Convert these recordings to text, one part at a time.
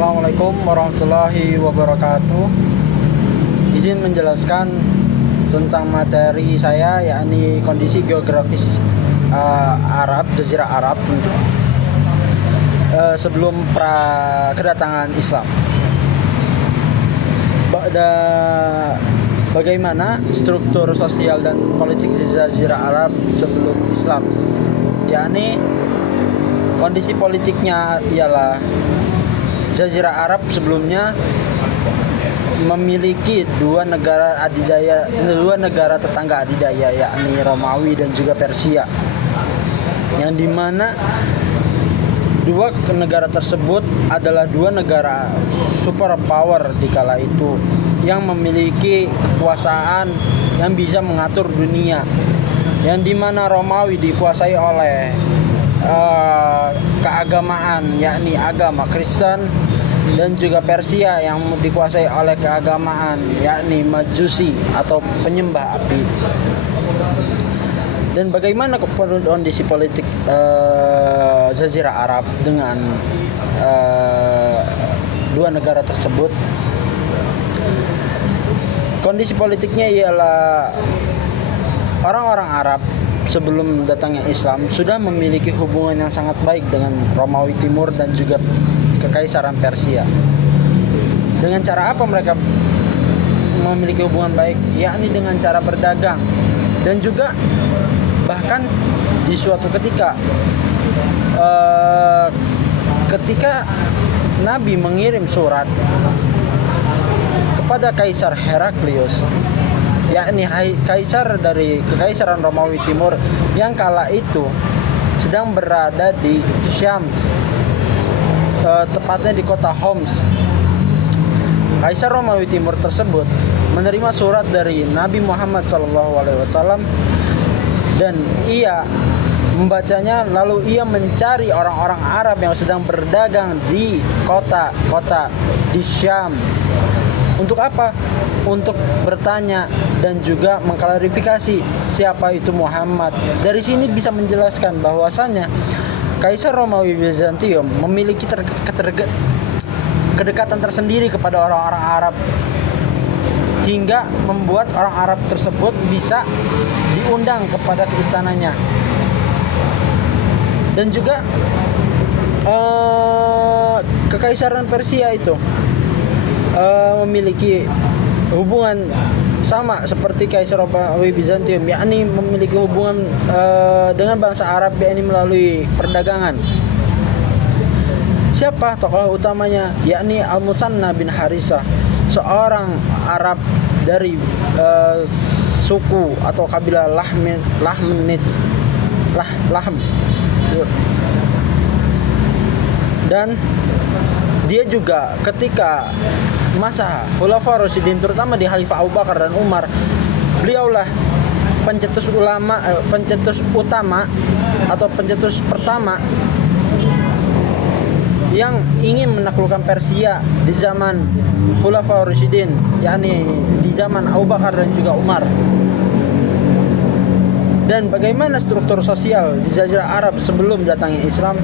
Assalamualaikum warahmatullahi wabarakatuh. Izin menjelaskan tentang materi saya, yakni kondisi geografis Arab, Jazirah Arab sebelum kedatangan Islam. Bagaimana struktur sosial dan politik Jazirah Arab sebelum Islam, yakni kondisi politiknya ialah Jazirah Arab sebelumnya memiliki dua negara tetangga adidaya, yakni Romawi dan juga Persia, yang dimana dua negara tersebut adalah dua negara superpower di kala itu yang memiliki kekuasaan yang bisa mengatur dunia, yang dimana Romawi dikuasai oleh keagamaan, yakni agama Kristen, dan juga Persia yang dikuasai oleh keagamaan, yakni Majusi atau penyembah api. Dan bagaimana kondisi politik Jazirah Arab dengan dua negara tersebut? Kondisi politiknya ialah orang-orang Arab sebelum datangnya Islam sudah memiliki hubungan yang sangat baik dengan Romawi Timur dan juga Kekaisaran Persia. Dengan cara apa mereka memiliki hubungan baik? Yakni dengan cara berdagang, dan juga bahkan di suatu ketika Nabi mengirim surat kepada Kaisar Heraklius, yakni kaisar dari Kekaisaran Romawi Timur yang kala itu sedang berada di Syam, tepatnya di kota Homs. Kaisar Romawi Timur tersebut menerima surat dari Nabi Muhammad SAW, dan ia membacanya, lalu ia mencari orang-orang Arab yang sedang berdagang di kota-kota di Syam. Untuk apa? Untuk bertanya dan juga mengklarifikasi siapa itu Muhammad. Dari sini bisa menjelaskan bahwasanya Kaisar Romawi Bizantium memiliki kedekatan tersendiri kepada orang-orang Arab, hingga membuat orang Arab tersebut bisa diundang kepada istananya. Dan juga Kekaisaran Persia itu memiliki hubungan sama seperti Kaisar Romawi Bizantium, yakni memiliki hubungan dengan bangsa Arab, yakni melalui perdagangan. Siapa tokoh utamanya? Yakni Al-Musanna bin Harisah, seorang Arab dari suku atau kabilah Lahm. Dan dia juga ketika masa Khulafaur Rasyidin, terutama di Khalifah Abu Bakar dan Umar, beliaulah pencetus utama atau pencetus pertama yang ingin menaklukkan Persia di zaman Khulafaur Rasyidin, yakni di zaman Abu Bakar dan juga Umar. Dan bagaimana struktur sosial di Jazirah Arab sebelum datangnya Islam?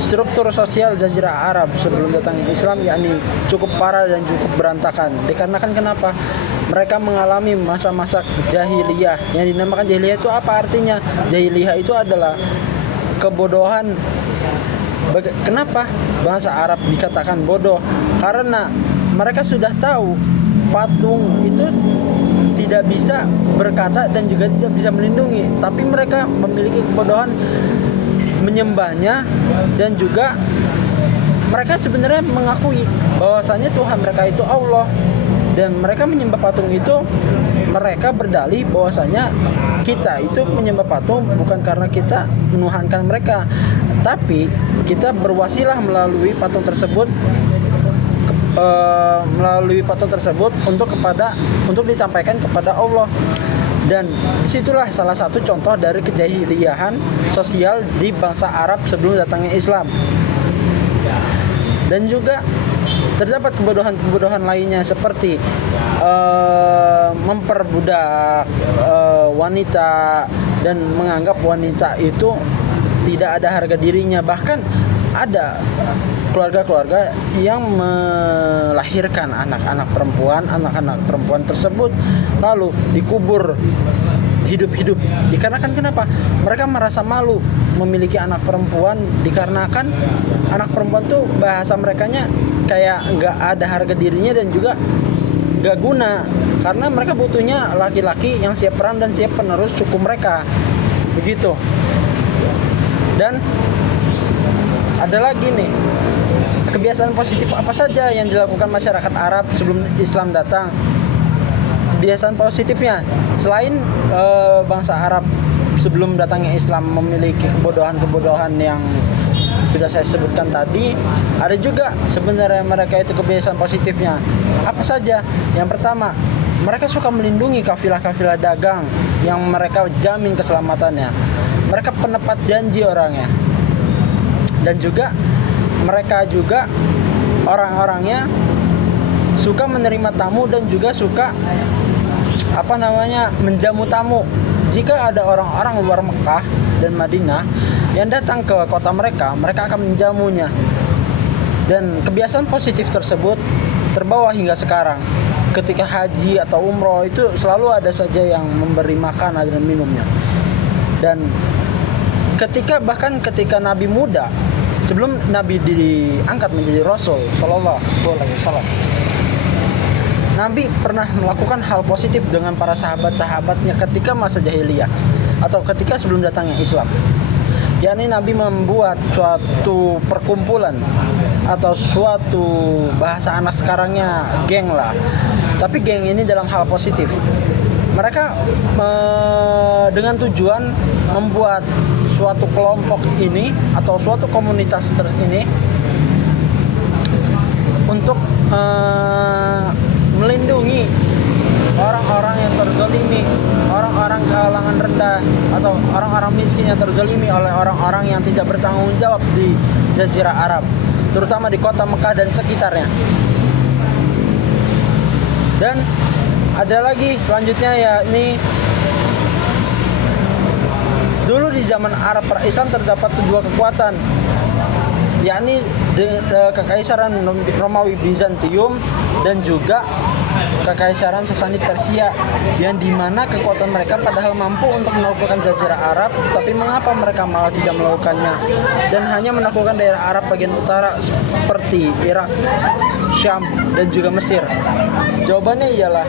Struktur sosial Jazirah Arab sebelum datangnya Islam yakni cukup parah dan cukup berantakan. Dikarenakan kenapa? Mereka mengalami masa-masa jahiliyah. Yang dinamakan jahiliyah itu apa artinya? Jahiliyah itu adalah kebodohan. Kenapa bangsa Arab dikatakan bodoh? Karena mereka sudah tahu patung itu tidak bisa berkata dan juga tidak bisa melindungi, tapi mereka memiliki kebodohan menyembahnya, dan juga mereka sebenarnya mengakui bahwasanya Tuhan mereka itu Allah, dan mereka menyembah patung itu. Mereka berdalih bahwasanya kita itu menyembah patung bukan karena kita menuhankan mereka, tapi kita berwasilah melalui patung tersebut untuk disampaikan kepada Allah. Dan disitulah salah satu contoh dari kejahiliahan sosial di bangsa Arab sebelum datangnya Islam. Dan juga terdapat kebodohan lainnya seperti memperbudak wanita dan menganggap wanita itu tidak ada harga dirinya. Bahkan ada keluarga-keluarga yang melahirkan anak-anak perempuan tersebut lalu dikubur hidup-hidup. Dikarenakan kenapa? Mereka merasa malu memiliki anak perempuan, dikarenakan anak perempuan tuh bahasa merekanya kayak nggak ada harga dirinya dan juga nggak guna, karena mereka butuhnya laki-laki yang siap peran dan siap penerus suku mereka, begitu. Dan ada lagi nih, kebiasaan positif apa saja yang dilakukan masyarakat Arab sebelum Islam datang. Kebiasaan positifnya, selain bangsa Arab sebelum datangnya Islam memiliki kebodohan-kebodohan yang sudah saya sebutkan tadi, ada juga sebenarnya mereka itu kebiasaan positifnya. Apa saja? Yang pertama, mereka suka melindungi kafilah-kafilah dagang yang mereka jamin keselamatannya. Mereka penepat janji orangnya. Dan juga mereka juga orang-orangnya suka menerima tamu dan juga suka menjamu tamu. Jika ada orang-orang luar Mekah dan Madinah yang datang ke kota mereka akan menjamunya. Dan kebiasaan positif tersebut terbawa hingga sekarang. Ketika haji atau umroh itu selalu ada saja yang memberi makan dan minumnya. Dan ketika Nabi muda, sebelum Nabi diangkat menjadi Rasul Sallallahu Alaihi Wasallam, Nabi pernah melakukan hal positif dengan para sahabat-sahabatnya ketika masa jahiliyah atau ketika sebelum datangnya Islam. Yakni Nabi membuat suatu perkumpulan atau suatu bahasa anak sekarangnya geng lah. Tapi geng ini dalam hal positif. Mereka dengan tujuan membuat suatu kelompok ini atau suatu komunitas ini untuk melindungi orang-orang yang terzalimi, orang-orang kalangan rendah atau orang-orang miskin yang terzalimi oleh orang-orang yang tidak bertanggung jawab di Jazirah Arab, terutama di kota Mekah dan sekitarnya. Dan ada lagi selanjutnya, yakni dulu di zaman Arab pra-Islam terdapat dua kekuatan, yakni kekaisaran Romawi Bizantium dan juga kekaisaran Sasanid Persia, yang dimana kekuatan mereka padahal mampu untuk menaklukkan Jazirah Arab, tapi mengapa mereka malah tidak melakukannya dan hanya menaklukkan daerah Arab bagian utara seperti Irak, Syam dan juga Mesir? Jawabannya ialah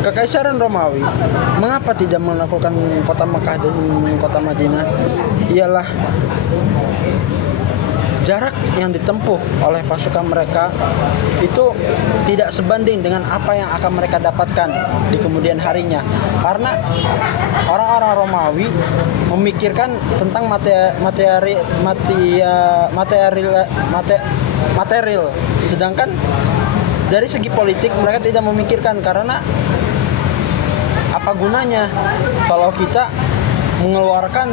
Kekaisaran Romawi mengapa tidak menaklukkan kota Mekah dan kota Madinah? Ialah jarak yang ditempuh oleh pasukan mereka itu tidak sebanding dengan apa yang akan mereka dapatkan di kemudian harinya. Karena orang-orang Romawi memikirkan tentang material, sedangkan dari segi politik mereka tidak memikirkan, karena apa gunanya kalau kita mengeluarkan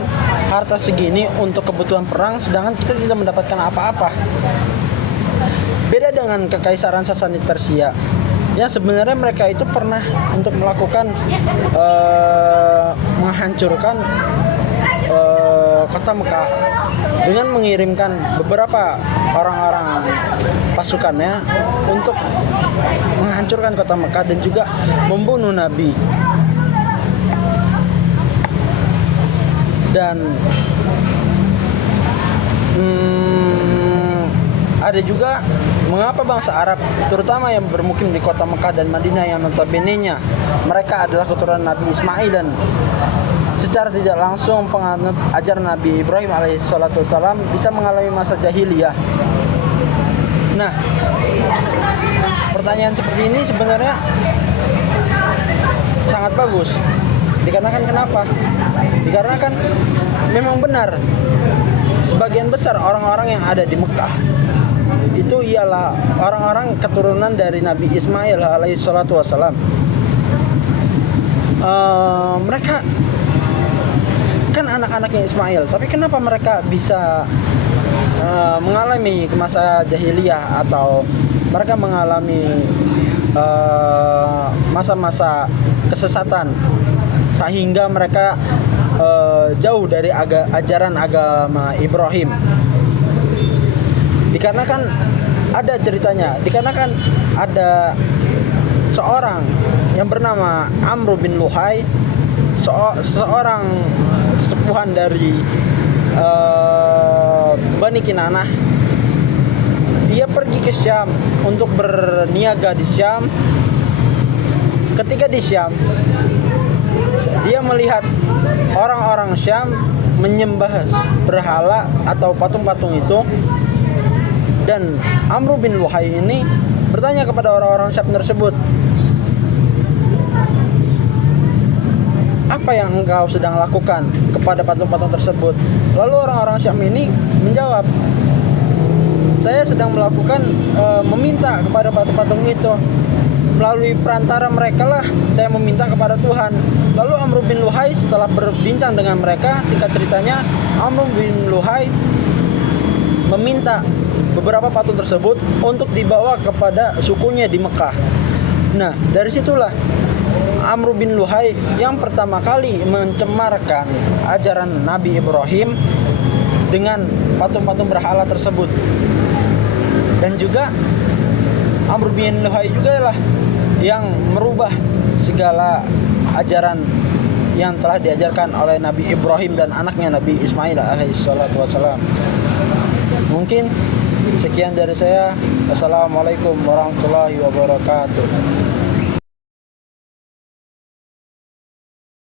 harta segini untuk kebutuhan perang sedangkan kita tidak mendapatkan apa-apa. Beda dengan kekaisaran Sasanid Persia yang sebenarnya mereka itu pernah untuk melakukan menghancurkan kota Mekah dengan mengirimkan beberapa orang-orang pasukannya untuk menghancurkan kota Mekah dan juga membunuh Nabi. Dan ada juga mengapa bangsa Arab terutama yang bermukim di kota Mekah dan Madinah yang notabene-nya mereka adalah keturunan Nabi Ismail dan secara tidak langsung penganut ajaran Nabi Ibrahim alaihissalam bisa mengalami masa jahiliyah. Nah, pertanyaan seperti ini sebenarnya sangat bagus. Dikarenakan kenapa? Dikarenakan memang benar sebagian besar orang-orang yang ada di Mekah itu ialah orang-orang keturunan dari Nabi Ismail alaihissalam. Mereka kan anak-anaknya Ismail, tapi kenapa mereka bisa mengalami masa jahiliyah atau mereka mengalami masa-masa kesesatan sehingga mereka jauh dari ajaran agama Ibrahim. Dikarenakan ada ceritanya, dikarenakan ada seorang yang bernama Amr bin Luhai, seorang kesepuhan dari Bani Kinanah. Dia pergi ke Syam untuk berniaga di Syam. Ketika di Syam, dia melihat orang-orang Syam menyembah berhala atau patung-patung itu. Dan Amr bin Luhai ini bertanya kepada orang-orang Syam tersebut, apa yang engkau sedang lakukan kepada patung-patung tersebut? Lalu orang-orang Syam ini menjawab, saya sedang melakukan meminta kepada patung-patung itu. Melalui perantara mereka lah saya meminta kepada Tuhan. Lalu Amr bin Luhai setelah berbincang dengan mereka, singkat ceritanya Amr bin Luhai meminta beberapa patung tersebut untuk dibawa kepada sukunya di Mekah. Nah, dari situlah Amr bin Luhai yang pertama kali mencemarkan ajaran Nabi Ibrahim dengan patung-patung berhala tersebut. Dan juga Amr bin Luhai juga lah yang merubah segala ajaran yang telah diajarkan oleh Nabi Ibrahim dan anaknya Nabi Ismail alaihissalatu wassalam. Mungkin sekian dari saya. Assalamualaikum warahmatullahi wabarakatuh.